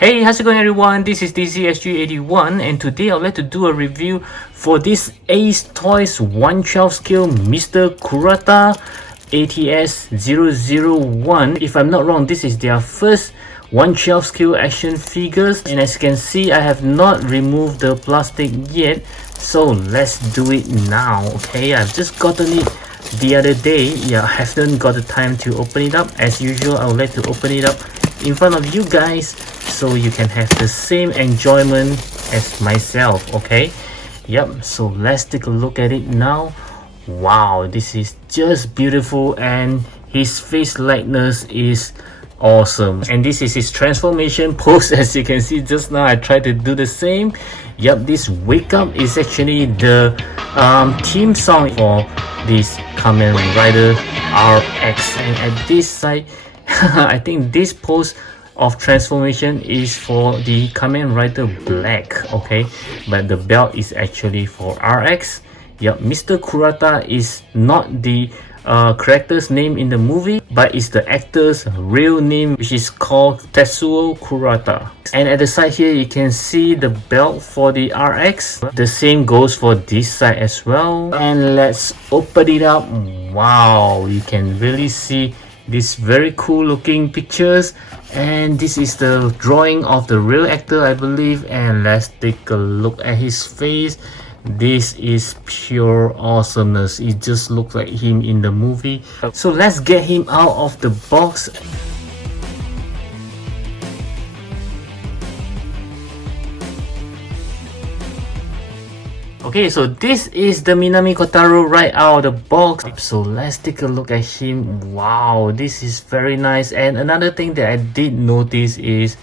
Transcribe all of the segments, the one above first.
Hey, how's it going everyone? This is DZSG81 and today I'd like to do a review for this ATS-001 112 scale Mr. Kurata ATS-001. If I'm not wrong, this is their first 112 scale action figures, and as you can see, I have not removed the plastic yet, so let's do it now. Okay, I've just gotten it the other day. I haven't got the time to open it up. As usual, I would like to open it up in front of you guys so you can have the same enjoyment as myself. Okay, so let's take a look at it now. Wow, this is just beautiful, and his face likeness is awesome, and this is his transformation pose. As you can see just now, I tried to do the same. This wake up is actually the theme song for this Kamen Rider RX, and at this side I think this pose of transformation is for the Kamen Rider Black. Okay, but the belt is actually for RX. Mr. Kurata is not the character's name in the movie, but it's the actor's real name, which is called Tetsuo Kurata. And at the side here, you can see the belt for the RX. The same goes for this side as well. And let's open it up. Wow, you can really see these very cool looking pictures, and this is the drawing of the real actor, I believe. And let's take a look at his face. This is pure awesomeness. It just looks like him in the movie. So let's get him out of the box. Okay, so this is the Minami Kotaro right out of the box. So let's take a look at him. Wow, this is very nice. And another thing that I did notice is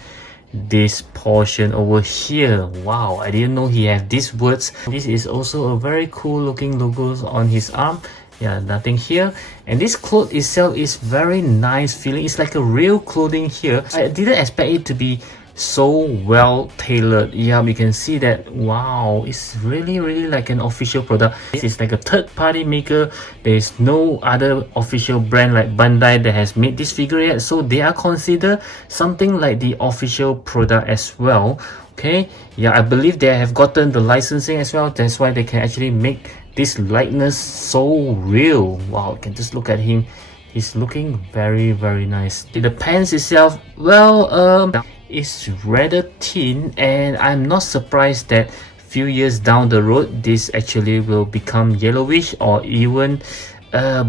this portion over here. Wow, I didn't know he had these words. This is also a very cool looking logo on his arm. Nothing here. And this cloth itself is very nice feeling. It's like a real clothing here. I didn't expect it to be so well tailored. You can see that. Wow, it's really like an official product. This is like a third-party maker. There is no other official brand like Bandai that has made this figure yet, so they are considered something like the official product as well. Okay, I believe they have gotten the licensing as well. That's why they can actually make this likeness so real. Wow, you can just look at him. He's looking very nice. The pants itself, well, it's rather thin, and I'm not surprised that few years down the road this actually will become yellowish or even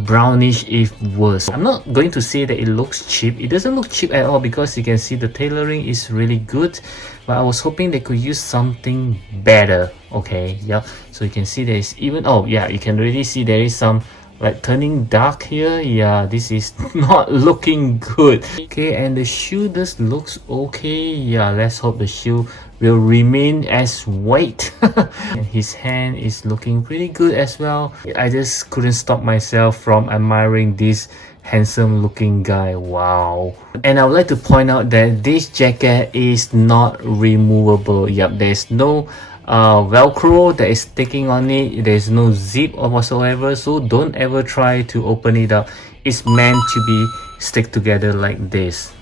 brownish if worse. I'm not going to say that it looks cheap. It doesn't look cheap at all because you can see the tailoring is really good, but I was hoping they could use something better. Okay, so you can see there is even, you can really see there is some like turning dark here. This is not looking good. Okay, and the shoe just looks okay. Let's hope the shoe will remain as white. And his hand is looking pretty good as well. I just couldn't stop myself from admiring this handsome looking guy. Wow. And I would like to point out that this jacket is not removable. There's no velcro that is sticking on it. There's no zip or whatsoever, so don't ever try to open it up. It's meant to be stick together like this.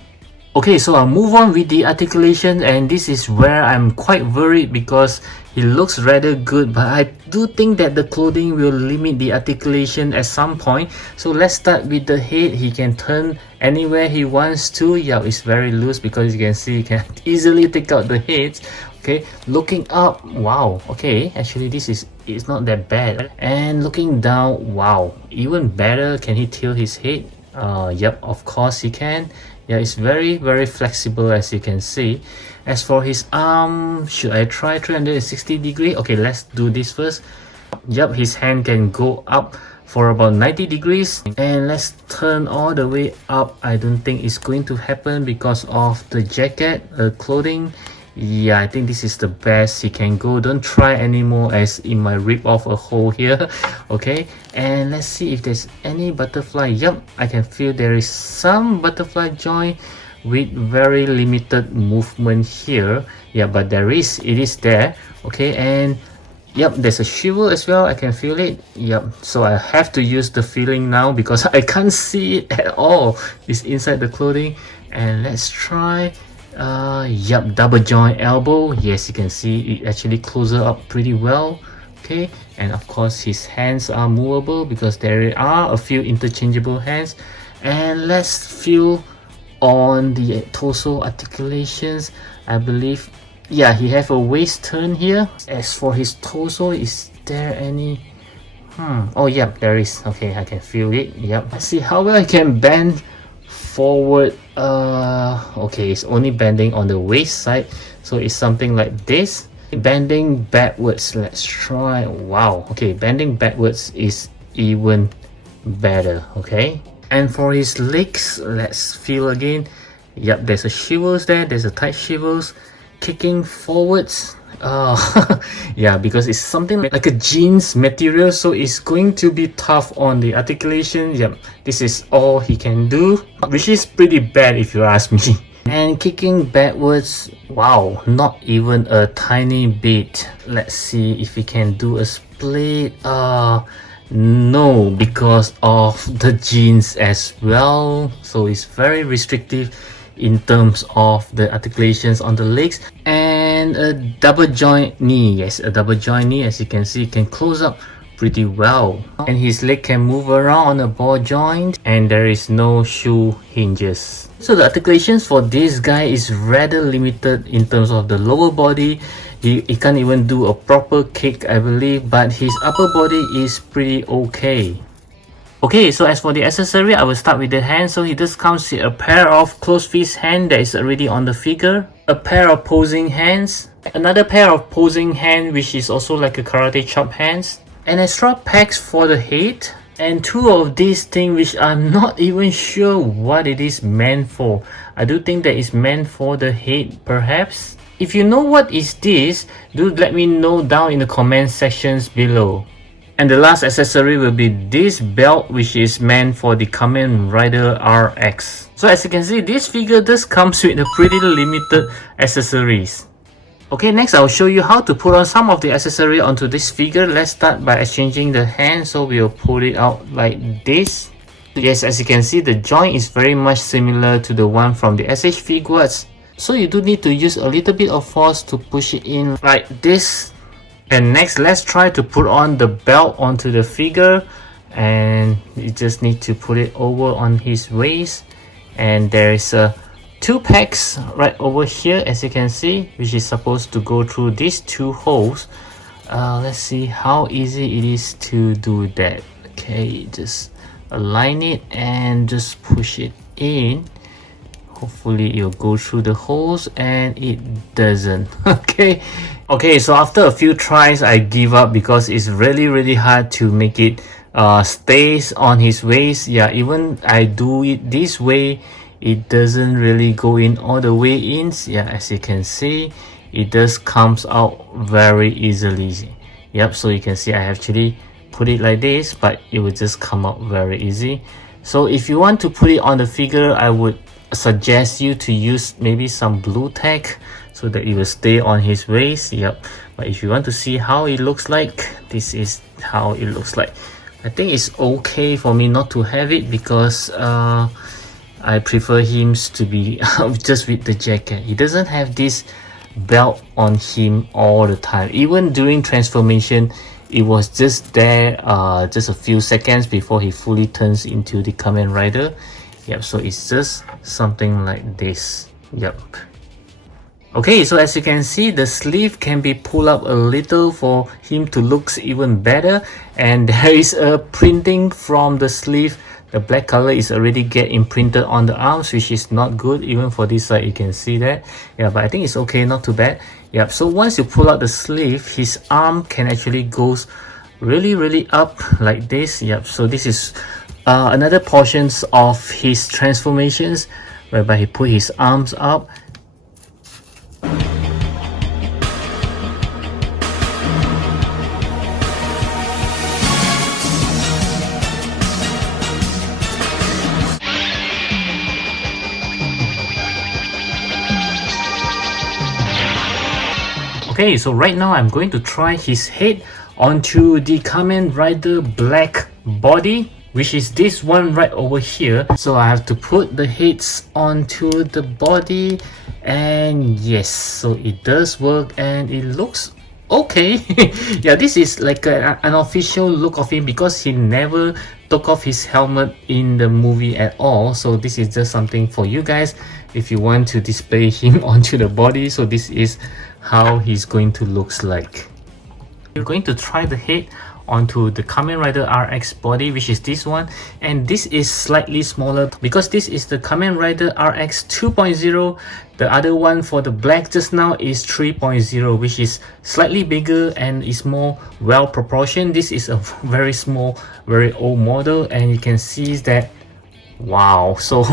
Okay, so I'll move on with the articulation, and this is where I'm quite worried because he looks rather good, but I do think that the clothing will limit the articulation at some point. So let's start with the head. He can turn anywhere he wants to. It's very loose because you can see he can easily take out the heads. Okay, looking up, wow, okay, actually it's not that bad. And looking down, wow, even better. Can he tilt his head? Of course he can. It's very flexible, as you can see. As for his arm, should I try 360 degree? Okay, let's do this first. His hand can go up for about 90 degrees, and let's turn all the way up. I don't think it's going to happen because of the jacket, clothing. I think this is the best he can go. Don't try anymore, as it might rip off a hole here. Okay, and let's see if there's any butterfly. I can feel there is some butterfly joint with very limited movement here. But it is there. Okay, and there's a shiver as well. I can feel it. So I have to use the feeling now because I can't see it at all. It's inside the clothing. And let's try Yep, double joint elbow. Yes, you can see it actually closes up pretty well. Okay, and of course his hands are movable because there are a few interchangeable hands. And let's feel on the torso articulations. I believe, yeah, he have a waist turn here. As for his torso, is there any oh yeah, there is. Okay, I can feel it. Yep, let's see how well I can bend forward. Okay, it's only bending on the waist side, so it's something like this. Bending backwards, let's try. Wow, okay, bending backwards is even better. Okay, and for his legs, let's feel again. Yep, there's a shivers there, there's a tight shivers. Kicking forwards, yeah, because it's something like a jeans material, so it's going to be tough on the articulation. Yep, this is all he can do, which is pretty bad if you ask me. And kicking backwards, wow, not even a tiny bit. Let's see if he can do a split. No, because of the jeans as well, so it's very restrictive in terms of the articulations on the legs. And a double joint knee. Yes, a double joint knee, as you can see, can close up pretty well, and his leg can move around on a ball joint, and there is no shoe hinges. So the articulations for this guy is rather limited in terms of the lower body. He can't even do a proper kick, I believe, but his upper body is pretty okay. Okay, so as for the accessory, I will start with the hand. So he just comes with a pair of closed fist hand that is already on the figure, a pair of posing hands, another pair of posing hand which is also like a karate chop hands, an extra pegs for the head, and two of these things which I'm not even sure what it is meant for. I do think that it's meant for the head perhaps. If you know what is this, do let me know down in the comment sections below. And the last accessory will be this belt, which is meant for the Kamen Rider RX. So as you can see, this figure just comes with a pretty limited accessories. Okay, next I'll show you how to put on some of the accessory onto this figure. Let's start by exchanging the hand. So we'll pull it out like this. Yes, as you can see, the joint is very much similar to the one from the SH Figuarts. So you do need to use a little bit of force to push it in like this. And next, let's try to put on the belt onto the figure, and you just need to put it over on his waist. And there is a two pegs right over here, as you can see, which is supposed to go through these two holes. Let's see how easy it is to do that. Okay, just align it and just push it in. Hopefully it'll go through the holes, and it doesn't. Okay, so after a few tries I give up because it's really hard to make it stays on his waist. Yeah, even I do it this way, it doesn't really go in all the way in. Yeah, as you can see, it just comes out very easily. Yep, so you can see I actually put it like this, but it will just come out very easy. So if you want to put it on the figure, I would suggest you to use maybe some blue tack so that it will stay on his waist. Yep, but if you want to see how it looks like, this is how it looks like. I think it's okay for me not to have it because I prefer him to be just with the jacket. He doesn't have this belt on him all the time. Even during transformation, it was just there just a few seconds before he fully turns into the Kamen Rider. Yep, so it's just something like this. Yep. Okay, so as you can see, the sleeve can be pulled up a little for him to look even better, and there is a printing from the sleeve. The black color is already get imprinted on the arms, which is not good. Even for this side, you can see that. Yeah, but I think it's okay, not too bad. Yep, so once you pull out the sleeve, his arm can actually goes really up like this. Yep, so this is another portions of his transformations whereby he put his arms up. Okay, so right now I'm going to try his head onto the Kamen Rider black body. which is this one right over here. So I have to put the heads onto the body, and yes, so it does work and it looks okay. Yeah, this is like an official look of him because he never took off his helmet in the movie at all. So this is just something for you guys if you want to display him onto the body. So this is how he's going to looks like. We're going to try the head onto the Kamen Rider RX body, which is this one, and this is slightly smaller because this is the Kamen Rider RX 2.0. The other one for the black just now is 3.0, which is slightly bigger and is more well proportioned. This is a very small, very old model, and you can see that, wow, so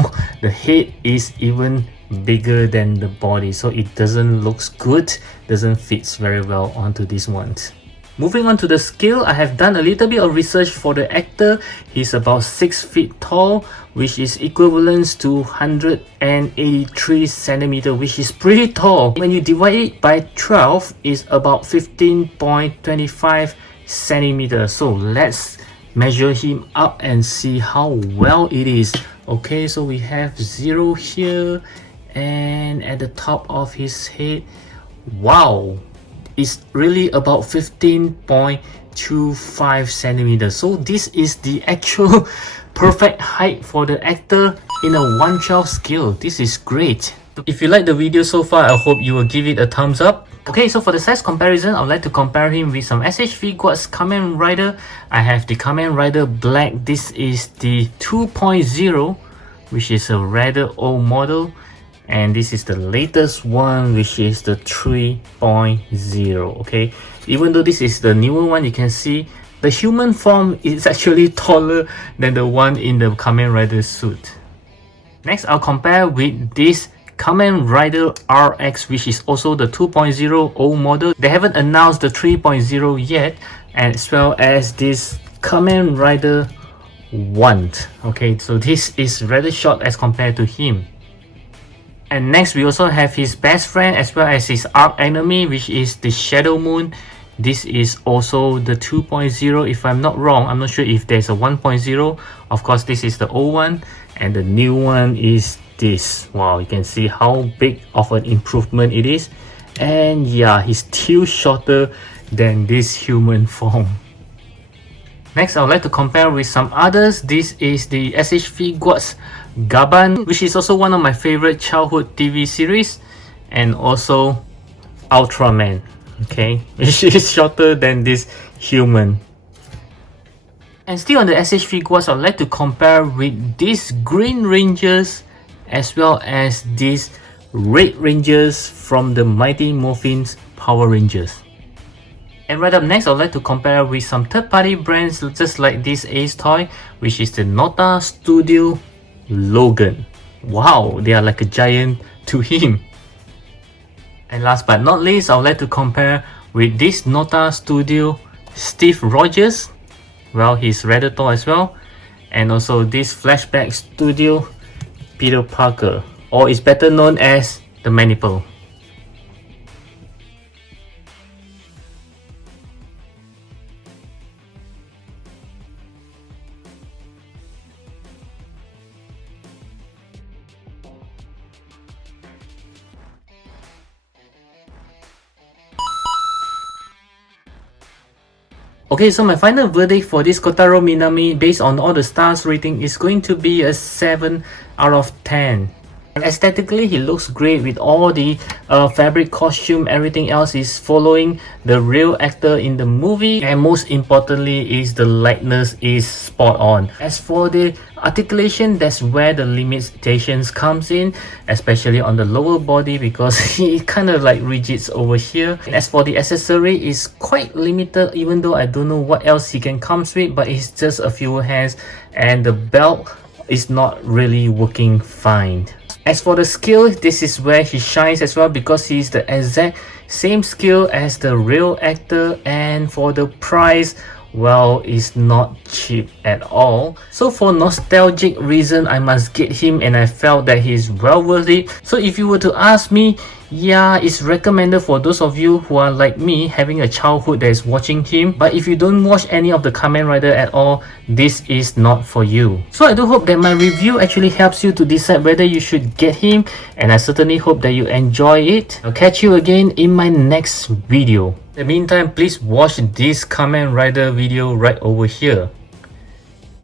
the head is even bigger than the body, so it doesn't looks good, doesn't fits very well onto these ones. Moving on to the scale, I have done a little bit of research for the actor. He's about 6 feet tall, which is equivalent to 183 centimeter, which is pretty tall. When you divide it by 12, it's about 15.25 centimeters. So let's measure him up and see how well it is. Okay, so we have 0 here, and at the top of his head, wow, is really about 15.25 centimeters. So this is the actual perfect height for the actor in a 1/12 scale. This is great. If you like the video so far, I hope you will give it a thumbs up. Okay, so for the size comparison, I would like to compare him with some SH Figuarts Kamen Rider. I have the Kamen Rider Black. This is the 2.0, which is a rather old model. And this is the latest one, which is the 3.0. okay, even though this is the newer one, you can see the human form is actually taller than the one in the Kamen Rider suit. Next, I'll compare with this Kamen Rider RX, which is also the 2.0 old model. They haven't announced the 3.0 yet, as well as this Kamen Rider 1. Okay, so this is rather short as compared to him. And next, we also have his best friend as well as his arch enemy, which is the Shadow Moon. This is also the 2.0 if I'm not wrong. I'm not sure if there's a 1.0. Of course, this is the old one, and the new one is this. Wow, you can see how big of an improvement it is. And yeah, he's still shorter than this human form. Next, I would like to compare with some others. This is the SH Figuarts Gaban, which is also one of my favorite childhood TV series, and also Ultraman, okay, which is shorter than this human. And still on the SH Figuarts, I would like to compare with these Green Rangers as well as these Red Rangers from the Mighty Morphin's Power Rangers. And right up next, I would like to compare with some third-party brands just like this Ace toy, which is the Nota Studio Logan. Wow, they are like a giant to him. And last but not least, I would like to compare with this Nota Studio Steve Rogers. Well, he's rather tall as well. And also this Flashback Studio Peter Parker, or is better known as the Maniple. Okay, so my final verdict for this Kotaro Minami based on all the stars rating is going to be a 7 out of 10. And aesthetically, he looks great with all the fabric, costume, everything else is following the real actor in the movie. And most importantly is the likeness is spot on. As for the articulation, that's where the limitations comes in, especially on the lower body because he kind of like rigids over here. And as for the accessory, it's quite limited, even though I don't know what else he can comes with, but it's just a few hands, and the belt is not really working fine. As for the skill, this is where he shines as well because he's the exact same skill as the real actor, and for the price, well, it's not cheap at all. So for nostalgic reason, I must get him, and I felt that he's well worth it. So if you were to ask me, Yeah, it's recommended for those of you who are like me, having a childhood that is watching him. But if you don't watch any of the Kamen Rider at all, this is not for you. So I do hope that my review actually helps you to decide whether you should get him, and I certainly hope that you enjoy it. I'll catch you again in my next video. In the meantime, please watch this Kamen Rider video right over here.